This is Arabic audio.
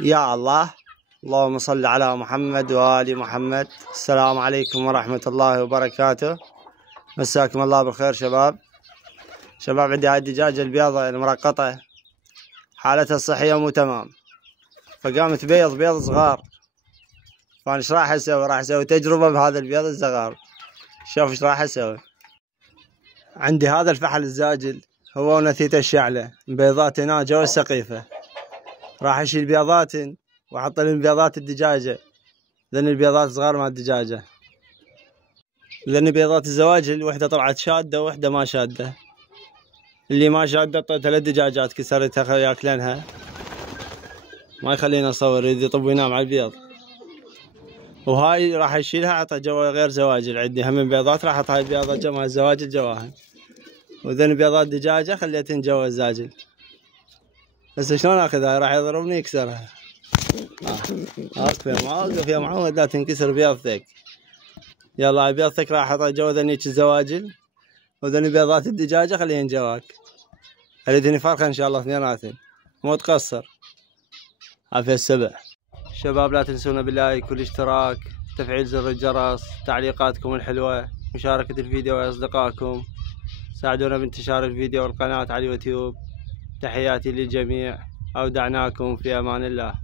يا الله. اللهم صل على محمد وآل محمد. السلام عليكم ورحمة الله وبركاته. مساكم الله بالخير شباب. عندي هاي الدجاجة البيضة المرقطة حالتها الصحية مو تمام، فقامت بيض صغار، فأنا ايش راح اسوي؟ راح اسوي تجربة بهذا البيض الصغار. شوف ايش راح اسوي. عندي هذا الفحل الزاجل هو ونثيته الشعلة، بيضات هنا جوا السقيفة. راح اشيل بيضات واحط لهم بيضات الدجاجة، لأن البيضات صغار مع الدجاجة، لأن بيضات الزواجل وحدة طلعت شادة ووحدة ما شادة. اللي ما شادة طلعت للدجاجات كسرتها ياكلنها، ما يخلينا اصور، يريد يطب وينام على البيض. وهاي راح اشيلها احطها جوا غير زواجل، عندي هم بيضات راح احط هاي البيضات جوا الزواجل جواهن، وذن بيضات دجاجة خليتهن جوا الزاجل. بس شلون اخذها؟ راح يضربني يكسرها. واقف يا معود لا تنكسر بيضتك. يلا بيضتك راح احطها جوا ذنيك الزواجل، وذني بيضات الدجاجة خليهن جواك. اريدني فرخة ان شاء الله اثنيناتن، مو تقصر. عافية السبع. شباب لا تنسونا باللايك والاشتراك، تفعيل زر الجرس، تعليقاتكم الحلوة، مشاركة الفيديو يا اصدقائكم، ساعدونا بانتشار الفيديو والقناة على اليوتيوب. تحياتي للجميع، اودعناكم في امان الله.